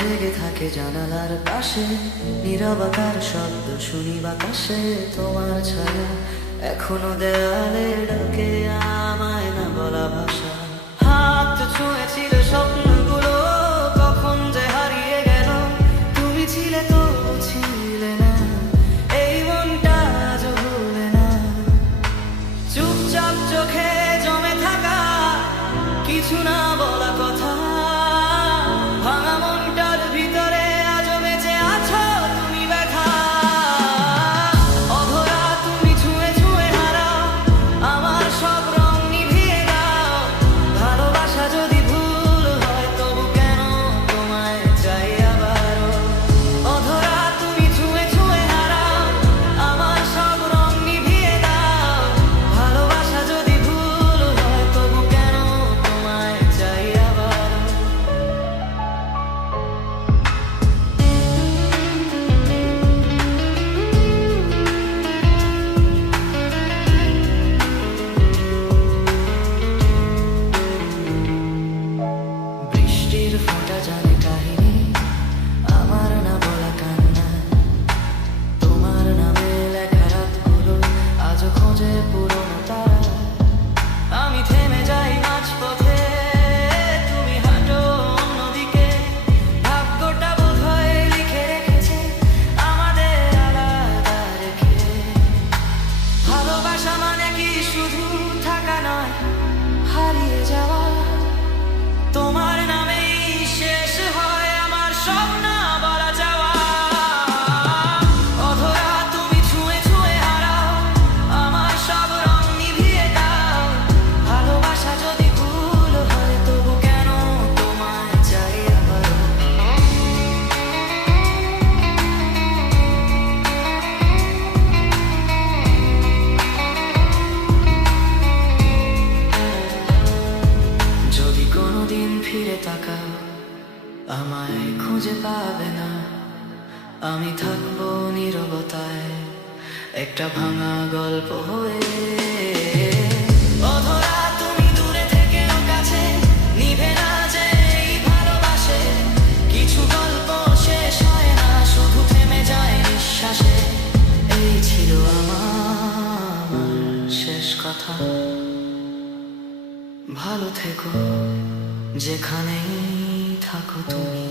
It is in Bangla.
জেগে থাকে জানালার পাশে, নীরবতার শব্দ শুনি বাতাসে। তোমার ছায়া এখনো দেয়ালে ডাকে আমায় না বলা ভাষা। হাত ছুঁয়েছিল স্বপ্নগুলো, কখন যে হারিয়ে গেল। তুমি ছিলে তো ছিলে না, এই মনটা আজ ভুলে না। চুপচাপ চোখে জমে থাকা কিছু না বলা কথা, ভাঙা মনটার ভিতরে আজও বেঁচে আছো তুমি ব্যথা। অধরা তুমি ছুঁয়ে ছুঁয়ে হারাও আমার সব রং নিভিয়ে দাও। ভালোবাসা যদি ভুল হয় তবু কেন তোমায় চাই আবারও। অধরা তুমি ছুঁয়ে ছুঁয়ে হারাও আমার সব রং নিভিয়ে দাও। ভালোবাসা যদি ভুল হয় তবু কেন তোমায় চাই আবারও। বৃষ্টির ফোঁটা জানে কাহিনী আমার না বলা কান্না। তোমার নামে লেখা রাতগুলো আজও খোঁজে পুরনো তারা। আমি থেমে যাই মাঝপথে, তুমি হাঁটো অন্যদিকে। ভাগ্যটা বোধহয় লিখে রেখেছে আমাদের আলাদা রেখে। ভালোবাসা মানে কি শুধু থাকা নয়, হারিয়ে যাওয়া। তোমার নামেই শেষ হয় আমার সব না বলা যাওয়া। অধরা তুমি ছুঁয়ে ছুঁয়ে হারাও আমার সব রং নিভিয়ে দাও। ভালোবাসা যদি ভুল হয় তবু কেন তোমায় চাই আবারও। যদি কোনোদিন ফিরে তাকাও আমায় খুঁজে পাবে না। আমি থাকবো নীরবতায় একটা ভাঙা গল্প হয়ে। অধরা তুমি দূরে থেকেও কাছে, নিভে না যে এই ভালোবাসে। কিছু গল্প শেষ হয় না, শুধু থেমে যায় নিঃশ্বাসে। এই ছিল আমার শেষ কথা। ভালো থেকো যেখানেই থাকো তুমি।